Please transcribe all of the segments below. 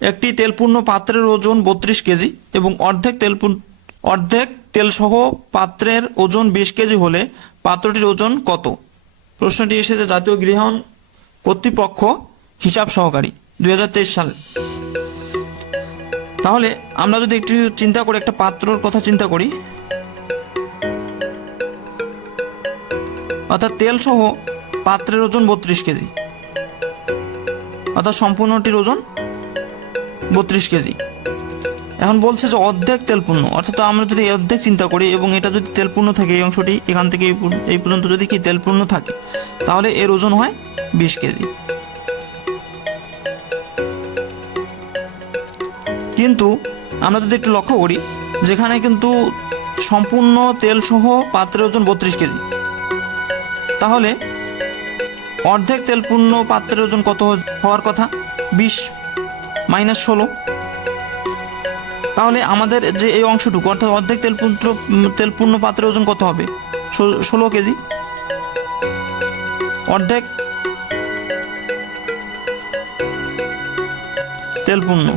একটি তেলপূর্ণ পাত্রের ওজন 32 কেজি এবং অর্ধেক তেলসহ পাত্রের ওজন 20 কেজি হলে পাত্রটির ওজন কত? প্রশ্নটি এসেছে জাতীয় গৃহায়ন কর্তৃপক্ষ হিসাব সহকারী 2023 সালে। তাহলে আমরা যদি একটু চিন্তা করি, একটা পাত্রর কথা চিন্তা করি, অর্থাৎ তেল সহ পাত্রের ওজন 32 কেজি, অর্থাৎ সম্পূর্ণটির ওজন 32 কেজি। এখন বলছে যে অর্ধেক তেলপূর্ণ, অর্থাৎ আমরা যদি অর্ধেক চিন্তা করি এবং এটা যদি তেলপূর্ণ থাকে, এই অংশটি এখান থেকে এই পর্যন্ত যদি কি তেলপূর্ণ থাকে, তাহলে এর ওজন হয় 20 কেজি। কিন্তু আমরা যদি একটু লক্ষ্য করি, যেখানে কিন্তু সম্পূর্ণ তেল সহ পাত্রের ওজন 32 কেজি, তাহলে অর্ধেক তেলপূর্ণ পাত্রের ওজন কত হওয়ার কথা? 20 - 16। তাহলে আমাদের যে এই অংশটুকু, অর্থাৎ অর্ধেক তেলপূর্ণ পাত্রের ওজন কত হবে? 16 কেজি। অর্ধেক তেলপূর্ণ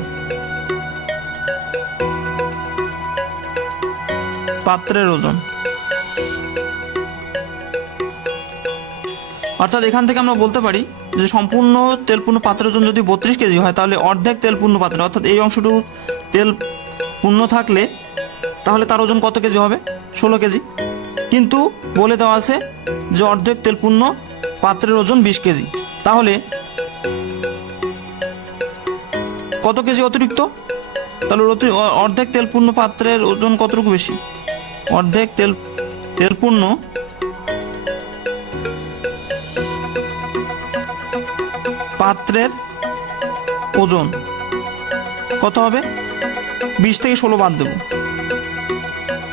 পাত্রের ওজন, অর্থাৎ এখান থেকে আমরা বলতে পারি যে সম্পূর্ণ তেলপূর্ণ পাত্রের ওজন যদি 32 কেজি হয়, তাহলে অর্ধেক তেলপূর্ণ পাত্র, অর্থাৎ এই অংশটুকু তেল পূর্ণ থাকলে তাহলে তার ওজন কত কেজি হবে? 16 কেজি। কিন্তু বলে দেওয়া আছে যে অর্ধেক তেলপূর্ণ পাত্রের ওজন 20 কেজি, তাহলে কত কেজি অতিরিক্ত? তাহলে অর্ধেক তেলপূর্ণ পাত্রের ওজন কতটুকু বেশি? অর্ধেক তেলপূর্ণ পাত্রের ওজন কত হবে? 20 থেকে 16 বাদ দেব,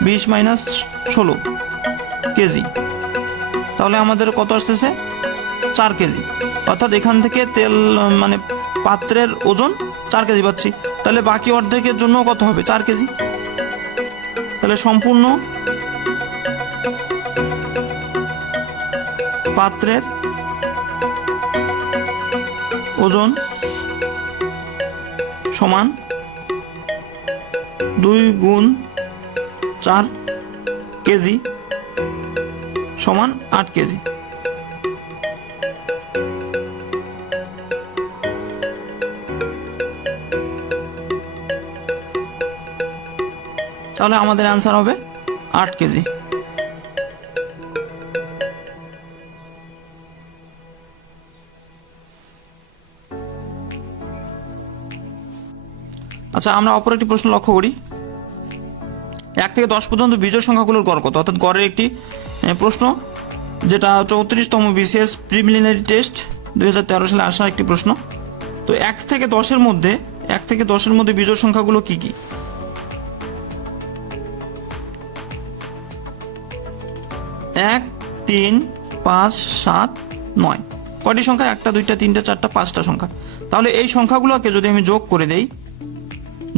20 - 16 কেজি, তাহলে আমাদের কত আসতেছে? 4 কেজি। অর্থাৎ এখান থেকে তেল মানে পাত্রের ওজন 4 কেজি পাচ্ছি, তাহলে বাকি অর্ধেকের জন্য কত হবে? 4 কেজি। তাহলে সম্পূর্ণ পাত্রের ওজন সমান 2 × 4 কেজি সমান 8 কেজি। তাহলে আমাদের অ্যান্সার হবে 8 কেজি। আচ্ছা, আমরা অপর একটি প্রশ্ন লক্ষ্য করি। 1 থেকে 10 পর্যন্ত বিজোড় সংখ্যাগুলোর গড় কত? অর্থাৎ গড়ের একটি প্রশ্ন, যেটা 34তম বিসিএস প্রিলিমিনারি টেস্ট 2013 সালে আসা একটি প্রশ্ন। তো 1 থেকে 10-এর মধ্যে বিজোড় সংখ্যাগুলো কি কি? 1, 3, 5, 7, 9 কয়টি সংখ্যা? 1টা, 2টা, 3টা, 4টা, 5টা সংখ্যা। তাহলে এই সংখ্যাগুলোকে যদি আমি যোগ করে দেই,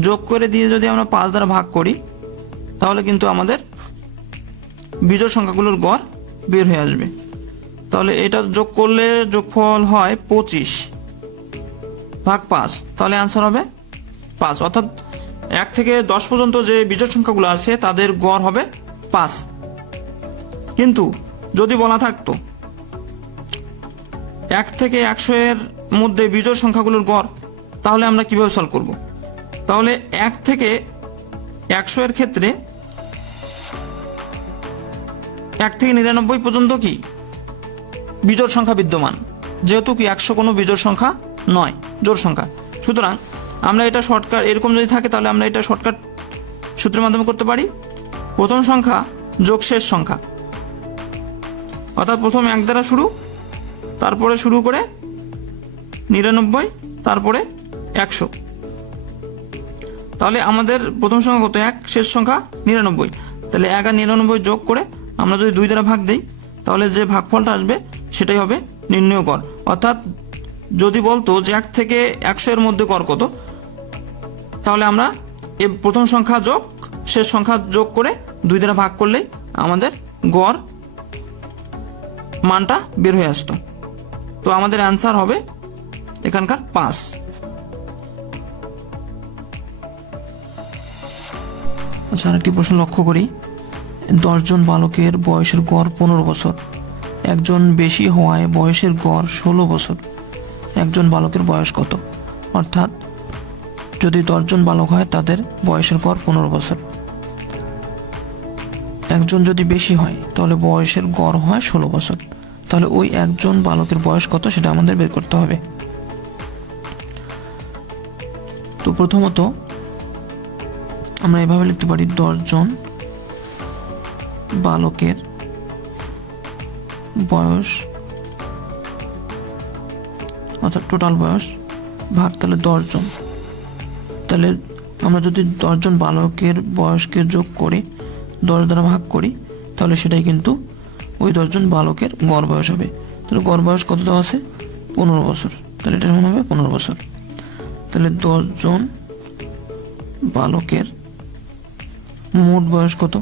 যোগ করে দিয়ে যদি আমরা 5 দ্বারা ভাগ করি, তাহলে কিন্তু আমাদের বিজোড় সংখ্যাগুলোর গড় বের হয়ে আসবে। তাহলে এটা যোগ করলে যোগফল হয় 25 ভাগ 5, তাহলে আনসার হবে 5। অর্থাৎ 1 থেকে 10 পর্যন্ত যে বিজোড় সংখ্যাগুলো আছে তাদের গড় হবে 5। কিন্তু যদি বলা থাকতো 1 থেকে 100-এর মধ্যে বিজোড় সংখ্যাগুলোর গড়, তাহলে আমরা কিভাবে সলভ করব? তাহলে 1 থেকে 100-এর ক্ষেত্রে 1 থেকে 99 পর্যন্ত কি বিজোড় সংখ্যা বিদ্যমান, যেহেতু কি 100 কোনো বিজোড় সংখ্যা নয়, জোড় সংখ্যা। সুতরাং আমরা এটা শর্টকাট, এরকম যদি থাকে তাহলে আমরা এটা শর্টকাট সূত্রের মাধ্যমে করতে পারি। প্রথম সংখ্যা যোগ শেষ সংখ্যা, অর্থাৎ প্রথম 1 দ্বারা শুরু, তারপরে শুরু করে 99, তারপরে 100। তাহলে আমাদের প্রথম সংখ্যা কত? 1, শেষ সংখ্যা 99। তাহলে 1 আর 99 যোগ করে আমরা যদি 2 দ্বারা ভাগ দিই, তাহলে যে ভাগফলটা আসবে সেটাই হবে নির্ণয় গড়। অর্থাৎ যদি বলতো যে 1 থেকে 100-এর মধ্যে গড় কত, তাহলে আমরা এই প্রথম সংখ্যা যোগ শেষ সংখ্যা যোগ করে 2 দ্বারা ভাগ করলেই আমাদের গড় মানটা বের হয়ে আসতো। তো আমাদের অ্যান্সার হবে এখানকার 5। আচ্ছা, আরেকটি প্রশ্ন লক্ষ্য করি। 10 জন বালকের বয়সের গড় 15 বছর, একজন বেশি হওয়ায় বয়সের গড় 16 বছর। একজন বালকের বয়স কত? অর্থাৎ যদি 10 জন বালক হয় তাদের বয়সের গড় 15 বছর, একজন যদি বেশি হয় তাহলে বয়সের গড় হয় 16 বছর। তাহলে ওই একজন বালকের বয়স কত সেটা আমাদের বের করতে হবে। তো প্রথমত আমরা এভাবে লিখতে পারি 10 জন বালকের বয়স অর্থাৎ টোটাল বয়স ভাগ তাহলে 10 জন। তাহলে আমরা যদি 10 জন বালকের বয়সকে যোগ করি, 10 দ্বারা ভাগ করি, তাহলে সেটাই কিন্তু ওই 10 জন বালকের গড় বয়স হবে। তাহলে গড় বয়স কত দেওয়া আছে? 15 বছর। তাহলে এটা সমান হবে 15 বছর। তাহলে 10 জন বালকের মোট বয়স কত?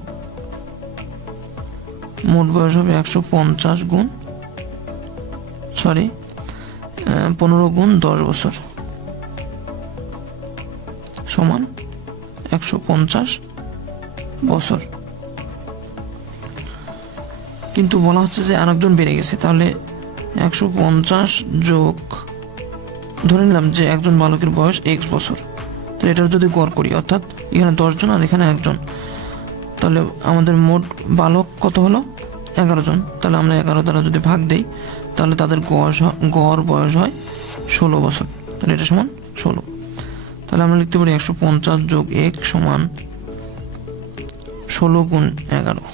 মোট বয়স হবে 150 গুণ 15 গুণ 10 বছর সমান 150 বছর। কিন্তু বলা হচ্ছে যে আরেকজন বেড়ে গেছে, তাহলে 150 যোগ ধরে নিলাম যে একজন বালকের বয়স x বছর। তো এটার যদি গড় করি, অর্থাৎ এখানে 10 জন আর এখানে একজন, তাহলে আমাদের মোট বালক কত হলো? 11 জন। তাহলে আমরা 11 দ্বারা যদি ভাগ দেই তাহলে তাদের গড় বয়স হয় 16 বছর। তাহলে এটা সমান 16। তাহলে আমরা লিখতে পারি 150 যোগ x সমান 16 গুণ 11,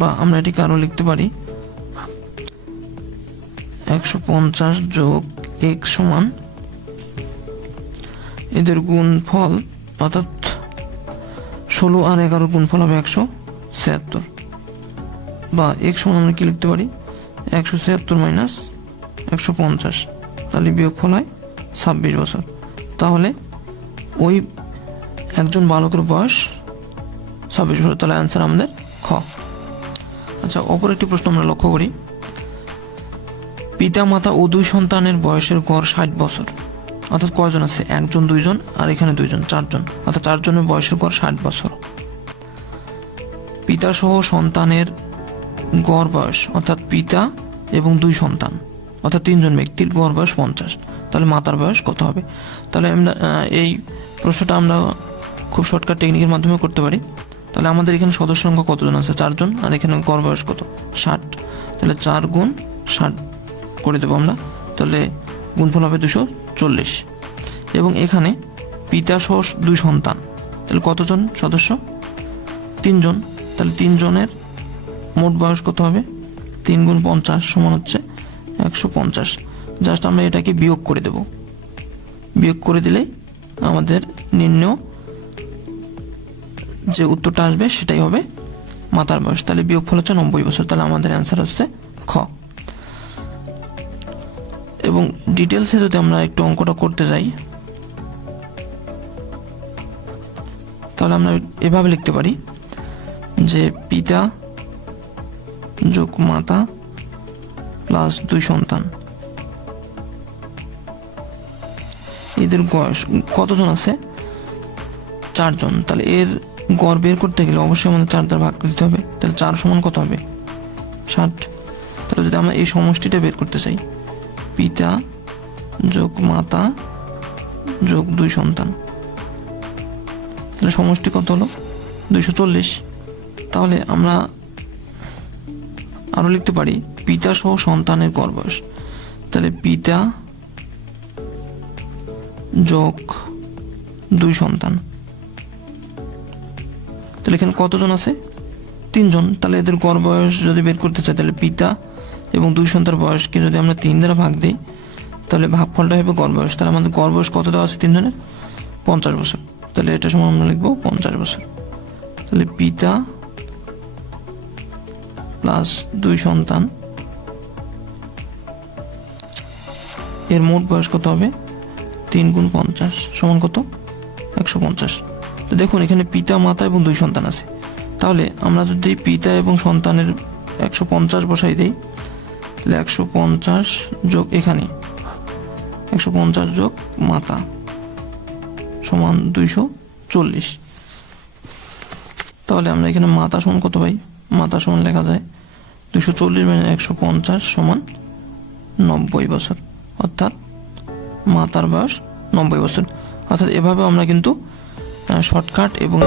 বা আমরা এটিকে আরও লিখতে পারি 150 যোগ x সমান এদের গুণফল, অর্থাৎ 16 আর 11 গুণফল হবে 176, বা x সমান আমরা কি লিখতে পারি 176 মাইনাস 150, তাহলে বিয়োগফল হয় 26 বছর। তাহলে ওই একজন বালকের বয়স 26 বছর। তাহলে অ্যান্সার আমাদের খ। আচ্ছা, অপর একটি প্রশ্ন আমরা লক্ষ্য করি। পিতা মাতা ও 2 সন্তানের বয়সের গড় 60 বছর, অর্থাৎ কয়জন আছে? 1 জন 2 জন আর এখানে 2 জন, 4 জন, অর্থাৎ 4 জনের বয়সের গড় 60 বছর। পিতা সহ সন্তানের গড় বয়স, অর্থাৎ পিতা এবং 2 সন্তান, অর্থাৎ 3 জন ব্যক্তির গড় বয়স 50। তাহলে মাতার বয়স কত হবে? তাহলে আমরা এই প্রশ্নটা আমরা খুব শর্টকাট টেকনিকের মাধ্যমে করতে পারি। তাহলে আমাদের এখানে সদস্য সংখ্যা কতজন আছে? 4 জন, আর এখানে গড় বয়স কত? 60। তাহলে 4 গুণ 60 করে দেবো আমরা, তাহলে গুণফল হবে 240। এবং এখানে পিতা সহ 2 সন্তান, তাহলে কতজন সদস্য? 3 জন। তাহলে 3 জনের মোট বয়স কত হবে? 3 গুণ 50 সমান হচ্ছে 150। জাস্ট আমরা এটাকে বিয়োগ করে দেব, বিয়োগ করে দিলেই আমাদের নির্ণয় যে উত্তরটা আসবে সেটাই হবে মাতার বয়স। তাহলে বিয়োগফল হচ্ছে 90 বছর। তাহলে আমাদের অ্যান্সার হচ্ছে খ। এবং ডিটেলসে যদি আমরা একটু অঙ্কটা করতে যাই, তাহলে আমরা এভাবে লিখতে পারি যে পিতা যোগ মাতা প্লাস 2 সন্তান, এদের বয়স কতজন আছে? 4 জন। তাহলে এর গড় বের করতে গেলে অবশ্যই আমাদের 4 দ্বারা ভাগ দিতে হবে। তাহলে 4 সমান কত হবে? 60। তাহলে যদি আমরা এই সমষ্টিটা বের করতে চাই, পিতা যোগ মাতা যোগ 2 সন্তান, তাহলে সমষ্টি কত হলো? 240। তাহলে আমরা আরও লিখতে পারি পিতা সহ সন্তানের গড় বয়স। তাহলে পিতা যোগ 2 সন্তান, তাহলে এখানে কতজন আছে? 3 জন। তাহলে এদের গড় বয়স যদি বের করতে চাই, তাহলে পিতা এবং 2 সন্তানের বয়সকে যদি আমরা 3 দ্বারা ভাগ দিই তাহলে ভাগফলটা হবে গড় বয়স। তাহলে আমাদের গড় বয়স কত দেওয়া আছে 3 জনের? 50 বছর। তাহলে এটা সমান আমরা লিখবো 50 বছর। তাহলে পিতা প্লাস 2 সন্তান এর মোট বয়স কত হবে? 3 গুণ 50 সমান কত? 150। তো দেখুন এখানে পিতা মাতা এবং 2 সন্তান আছে। তাহলে আমরা যদি পিতা এবং সন্তানের 150 বসাই দিই, তাহলে 150 যোগ এখানে 150 যোগ মাতা সমান 240। তাহলে আমরা এখানে মাতা সমান কত পাই? মাতা সমান লেখা যায় 240 - 150 সমান 90 বছর, অর্থাৎ মাতার বয়স 90 বছর। অর্থাৎ এভাবে আমরা কিন্তু শর্টকাট এবং